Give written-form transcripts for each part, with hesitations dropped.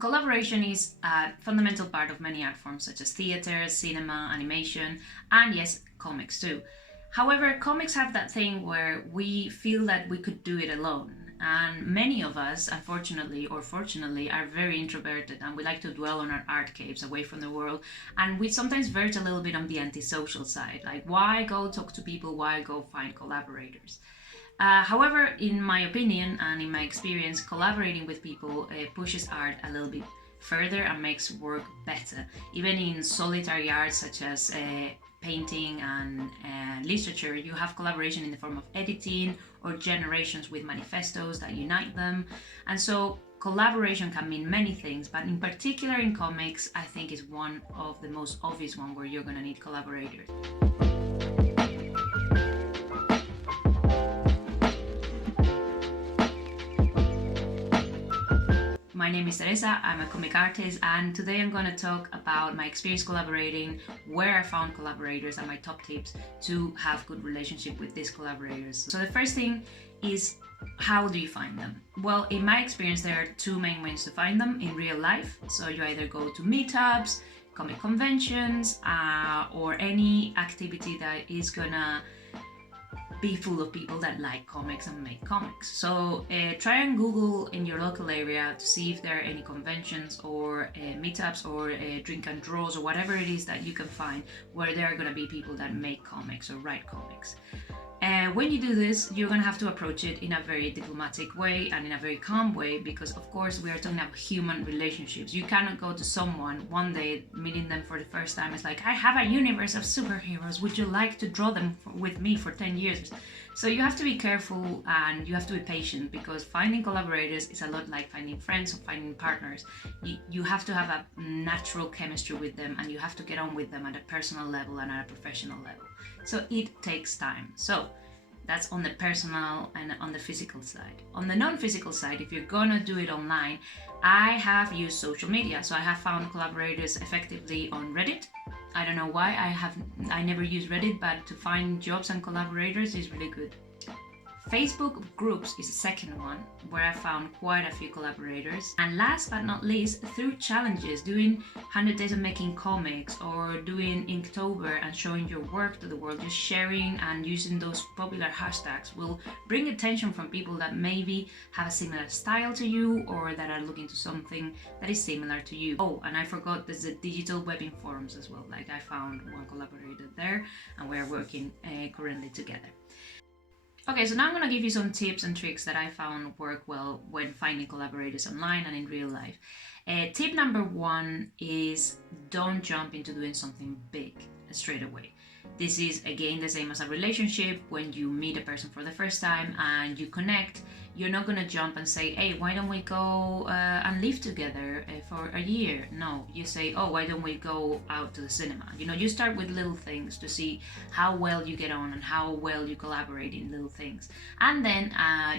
Collaboration is a fundamental part of many art forms such as theater, cinema, animation, and yes, comics too. However, comics have that thing where we feel that we could do it alone. And many of us, unfortunately or fortunately, are very introverted and we like to dwell on our art caves away from the world. And we sometimes verge a little bit on the antisocial side. Like, why go talk to people? Why go find collaborators? However, in my opinion and in my experience, collaborating with people pushes art a little bit further and makes work better. Even in solitary art such as painting and literature, you have collaboration in the form of editing or generations with manifestos that unite them. And so collaboration can mean many things, but in particular in comics, I think is one of the most obvious one where you're gonna need collaborators. My name is Teresa, I'm a comic artist, and today I'm going to talk about my experience collaborating, where I found collaborators, and my top tips to have good relationship with these collaborators. So the first thing is, how do you find them? Well, in my experience, there are two main ways to find them in real life. So you either go to meetups, comic conventions, or any activity that is gonna be full of people that like comics and make comics. So try and Google in your local area to see if there are any conventions or meetups or drink and draws or whatever it is that you can find where there are going to be people that make comics or write comics. When you do this, you're going to have to approach it in a very diplomatic way and in a very calm way, because of course we are talking about human relationships. You cannot go to someone one day, meeting them for the first time, it's like, I have a universe of superheroes, would you like to draw them with me for 10 years? So you have to be careful and you have to be patient, because finding collaborators is a lot like finding friends or finding partners. You have to have a natural chemistry with them and you have to get on with them at a personal level and at a professional level. So it takes time. So that's on the personal and on the physical side. On the non-physical side, if you're gonna do it online, I have used social media. So I have found collaborators effectively on Reddit. I don't know why, I never use Reddit, but to find jobs and collaborators is really good. Facebook groups is the second one where I found quite a few collaborators. And last but not least, through challenges, doing 100 days of making comics or doing Inktober and showing your work to the world, just sharing and using those popular hashtags will bring attention from people that maybe have a similar style to you or that are looking to something that is similar to you. Oh, and I forgot there's the digital webbing forums as well. Like, I found one collaborator there and we're working currently together. Okay, so now I'm going to give you some tips and tricks that I found work well when finding collaborators online and in real life. Tip number one is, don't jump into doing something big straight away. This is again the same as a relationship. When you meet a person for the first time and you connect, you're not gonna jump and say, hey, why don't we go and live together for a year? No, you say, oh, why don't we go out to the cinema? You know, you start with little things to see how well you get on and how well you collaborate in little things. And then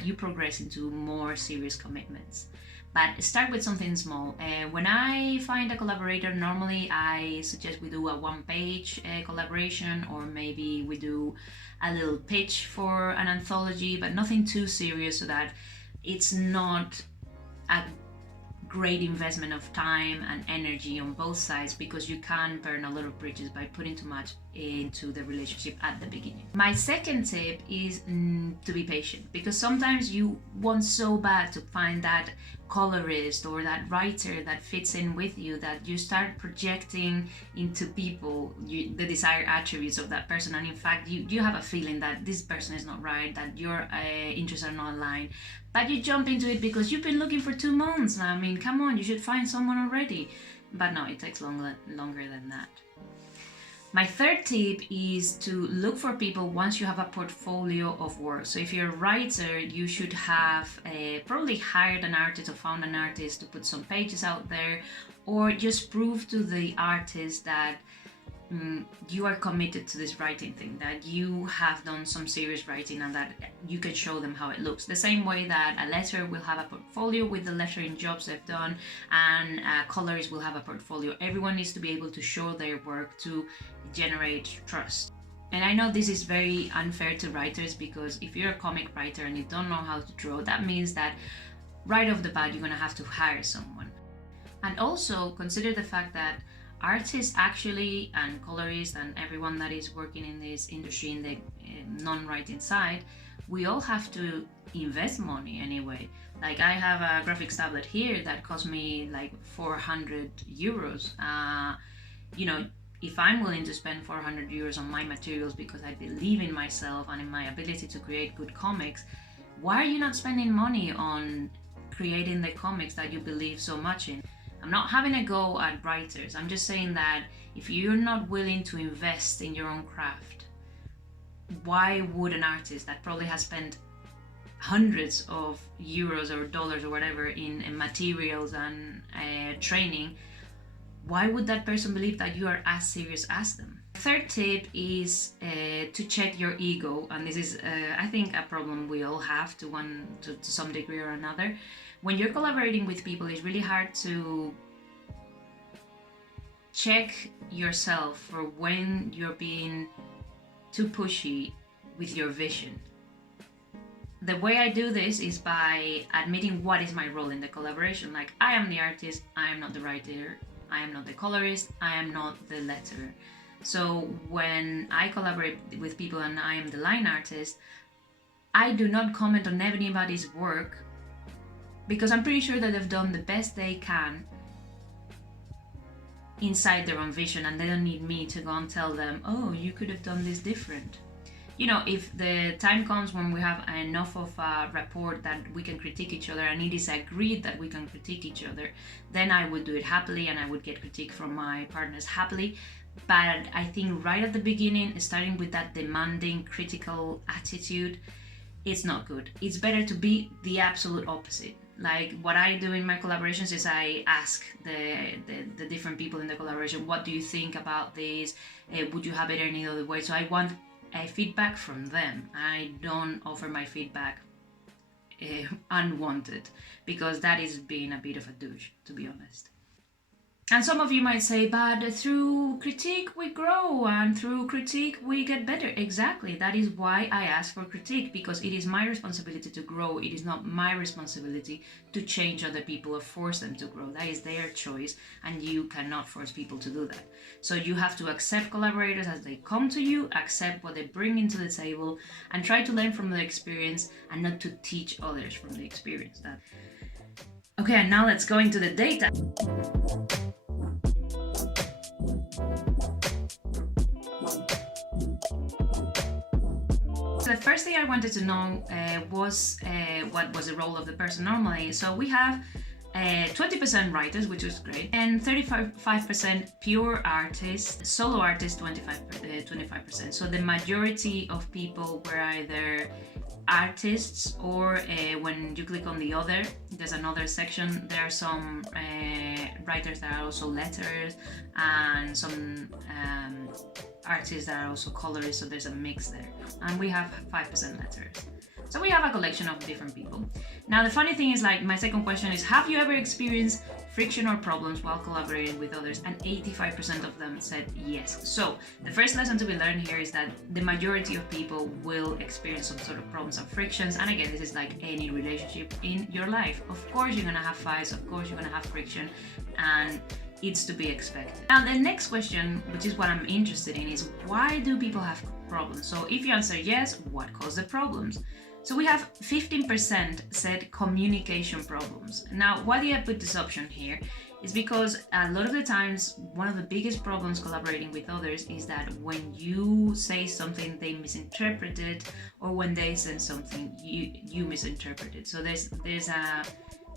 you progress into more serious commitments. But start with something small. When I find a collaborator, normally I suggest we do a one-page collaboration, or maybe we do a little pitch for an anthology, but nothing too serious so that it's not a great investment of time and energy on both sides, because you can burn a lot of bridges by putting too much into the relationship at the beginning. My second tip is to be patient, because sometimes you want so bad to find that colorist or that writer that fits in with you that you start projecting into people the desired attributes of that person, and in fact you have a feeling that this person is not right, that your interests are not aligned, but you jump into it because you've been looking for 2 months. I mean, come on, you should find someone already. But no, it takes longer than that. My third tip is to look for people once you have a portfolio of work. So if you're a writer, you should have probably hired an artist or found an artist to put some pages out there, or just prove to the artist that you are committed to this writing thing, that you have done some serious writing and that you can show them how it looks. The same way that a letterer will have a portfolio with the lettering jobs they've done, and a colorist will have a portfolio. Everyone needs to be able to show their work to generate trust. And I know this is very unfair to writers, because if you're a comic writer and you don't know how to draw, that means that right off the bat you're gonna have to hire someone. And also consider the fact that artists actually, and colorists, and everyone that is working in this industry in the non-writing side, we all have to invest money anyway. Like, I have a graphics tablet here that cost me like 400 euros. You know, if I'm willing to spend 400 euros on my materials because I believe in myself and in my ability to create good comics, why are you not spending money on creating the comics that you believe so much in? I'm not having a go at writers. I'm just saying that if you're not willing to invest in your own craft, why would an artist that probably has spent hundreds of euros or dollars or whatever in materials and training, why would that person believe that you are as serious as them? Third tip is to check your ego, and this is I think a problem we all have to some degree or another. When you're collaborating with people, it's really hard to check yourself for when you're being too pushy with your vision. The way I do this is by admitting what is my role in the collaboration. Like, I am the artist, I am not the writer, I am not the colorist, I am not the letterer. So when I collaborate with people and I am the line artist, I do not comment on anybody's work because I'm pretty sure that they've done the best they can inside their own vision, and they don't need me to go and tell them, oh, you could have done this different. You know, if the time comes when we have enough of a rapport that we can critique each other, and it is agreed that we can critique each other, then I would do it happily and I would get critique from my partners happily. But I think right at the beginning, starting with that demanding, critical attitude, it's not good. It's better to be the absolute opposite. Like, what I do in my collaborations is I ask the different people in the collaboration, what do you think about this? Would you have it any other way? So I want a feedback from them. I don't offer my feedback unwanted, because that is being a bit of a douche, to be honest. And some of you might say, but through critique we grow, and through critique we get better. Exactly, that is why I ask for critique, because it is my responsibility to grow. It is not my responsibility to change other people or force them to grow. That is their choice, and you cannot force people to do that. So you have to accept collaborators as they come to you, accept what they bring into the table, and try to learn from their experience and not to teach others from the experience. Okay, and now let's go into the data. The first thing I wanted to know was what was the role of the person normally. So we have 20% writers, which was great, and 35% pure artists, solo artists 25%. So the majority of people were either artists, or when you click on the other, there's another section, there are some writers that are also letterers, and some artists that are also colorists, so there's a mix there. And we have 5% letterers. So we have a collection of different people. Now the funny thing is, like, my second question is, have you ever experienced friction or problems while collaborating with others? And 85% of them said yes. So the first lesson to be learned here is that the majority of people will experience some sort of problems and frictions. And again, this is like any relationship in your life. Of course you're gonna have fights, of course you're gonna have friction, and it's to be expected. Now the next question, which is what I'm interested in, is why do people have problems? So if you answer yes, what caused the problems? So we have 15% said communication problems. Now, why did I put this option here? Is because a lot of the times, one of the biggest problems collaborating with others is that when you say something, they misinterpret it, or when they send something, you misinterpret it. So there's a,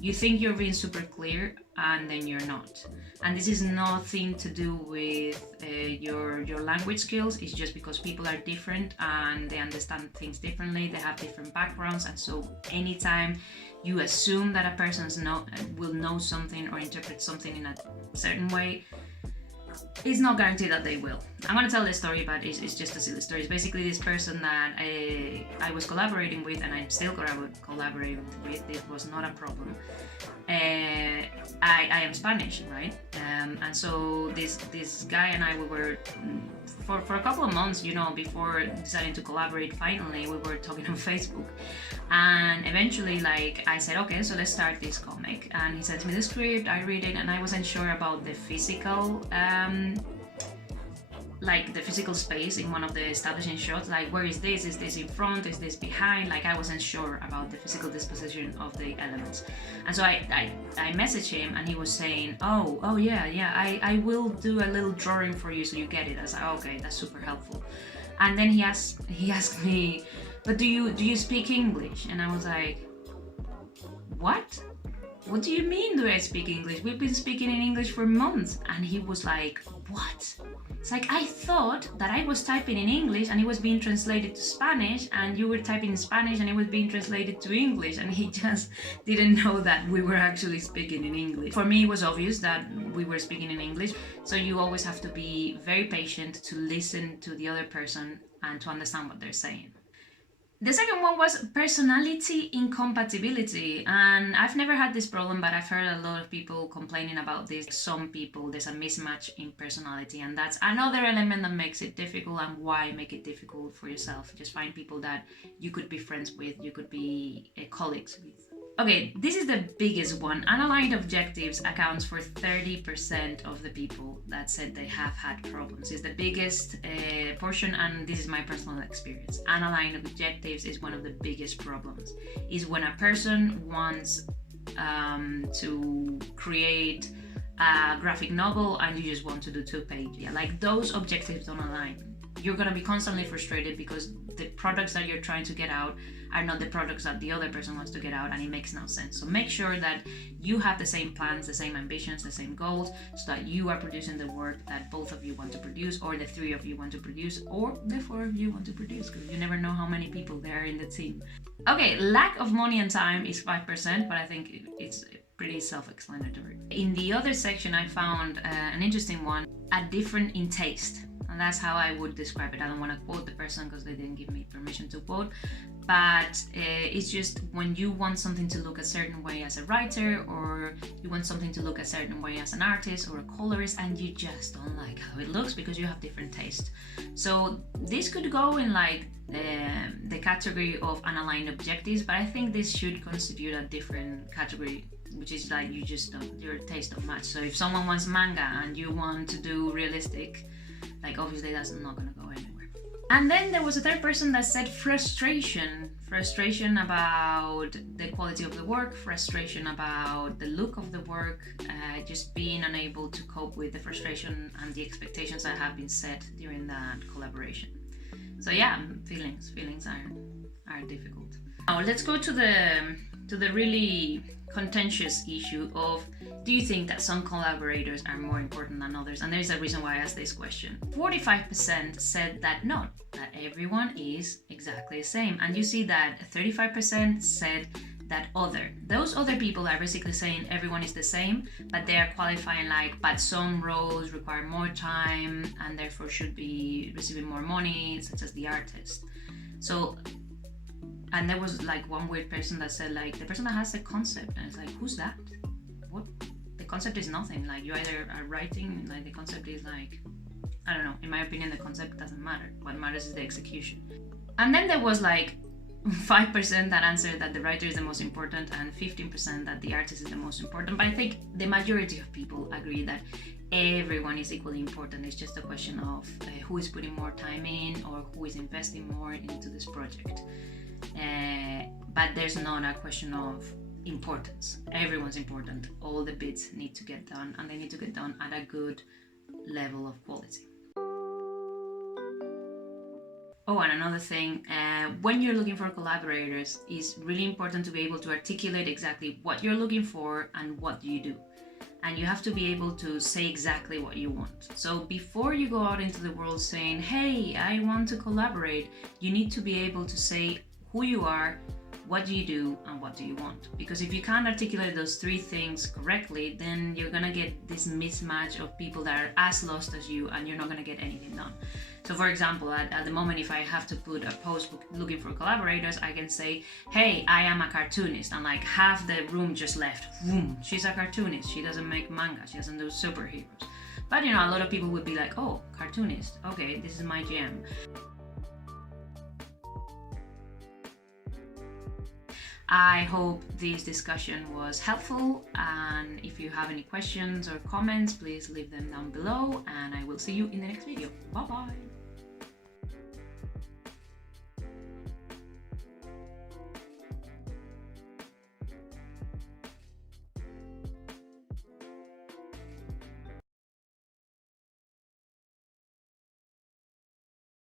you think you're being super clear, and then you're not. And this is nothing to do with your language skills. It's just because people are different and they understand things differently. They have different backgrounds, and so anytime you assume that a person will know something or interpret something in a certain way, it's not guaranteed that they will. I'm going to tell this story, but it's just a silly story. It's basically this person that I was collaborating with, and I'm still collaborating with. It was not a problem. I am Spanish, right? And so this guy and I, we were for a couple of months, before deciding to collaborate. Finally, we were talking on Facebook, and eventually, like, I said, okay, so let's start this comic. And he sent me the script. I read it, and I wasn't sure about the physical. Like the physical space in one of the establishing shots, like where is this? Is this in front? Is this behind? Like I wasn't sure about the physical disposition of the elements. And so I messaged him, and he was saying, oh yeah, I will do a little drawing for you so you get it. I was like, okay, that's super helpful. And then he asked me, but do you speak English? And I was like, what do you mean, do I speak English? We've been speaking in English for months. And he was like, what? It's like, I thought that I was typing in English and it was being translated to Spanish, and you were typing in Spanish and it was being translated to English, and he just didn't know that we were actually speaking in English. For me, it was obvious that we were speaking in English. So you always have to be very patient to listen to the other person and to understand what they're saying. The second one was personality incompatibility, and I've never had this problem, but I've heard a lot of people complaining about this. Some people, there's a mismatch in personality, and that's another element that makes it difficult. And why make it difficult for yourself? Just find people that you could be friends with, you could be colleagues with. Okay, this is the biggest one. Unaligned objectives accounts for 30% of the people that said they have had problems. It's the biggest portion, and this is my personal experience. Unaligned objectives is one of the biggest problems. Is when a person wants to create a graphic novel and you just want to do 2 pages. Yeah, like those objectives don't align. You're gonna be constantly frustrated because the products that you're trying to get out are not the products that the other person wants to get out, and it makes no sense. So make sure that you have the same plans, the same ambitions, the same goals, so that you are producing the work that both of you want to produce, or the 3 of you want to produce, or the 4 of you want to produce, because you never know how many people there are in the team. Okay, lack of money and time is 5%, but I think it's pretty self-explanatory. In the other section, I found an interesting one, a different in taste. And that's how I would describe it. I don't want to quote the person because they didn't give me permission to quote, but it's just when you want something to look a certain way as a writer, or you want something to look a certain way as an artist or a colorist, and you just don't like how it looks because you have different taste. So this could go in like the category of unaligned objectives, but I think this should constitute a different category, which is like your taste don't match. So if someone wants manga and you want to do realistic, like obviously that's not gonna go anywhere. And then there was a third person that said frustration about the quality of the work, frustration about the look of the work, just being unable to cope with the frustration and the expectations that have been set during that collaboration. So yeah, feelings are difficult. Now let's go to the really contentious issue of, do you think that some collaborators are more important than others? And there's a reason why I asked this question. 45% said that not, that everyone is exactly the same. And you see that 35% said that other. Those other people are basically saying everyone is the same, but they are qualifying like, but some roles require more time and therefore should be receiving more money, such as the artist. So, and there was like one weird person that said like, the person that has the concept, and it's like, who's that? What? The concept is nothing. Like, you either are writing, like the concept is like, I don't know, in my opinion the concept doesn't matter. What matters is the execution. And then there was like 5% that answered that the writer is the most important, and 15% that the artist is the most important. But I think the majority of people agree that everyone is equally important. It's just a question of who is putting more time in, or who is investing more into this project. But there's not a question of importance. Everyone's important. All the bits need to get done, and they need to get done at a good level of quality. Oh, and another thing, when you're looking for collaborators, it's really important to be able to articulate exactly what you're looking for and what you do. And you have to be able to say exactly what you want. So before you go out into the world saying, hey, I want to collaborate, you need to be able to say who you are, what do you do and what do you want? Because if you can't articulate those three things correctly, then you're gonna get this mismatch of people that are as lost as you, and you're not gonna get anything done. So for example, at the moment, if I have to put a post looking for collaborators, I can say, hey, I am a cartoonist, and like half the room just left. Boom, she's a cartoonist, she doesn't make manga, she doesn't do superheroes. But a lot of people would be like, oh, cartoonist, okay, this is my jam. I hope this discussion was helpful, and if you have any questions or comments, please leave them down below, and I will see you in the next video. Bye bye!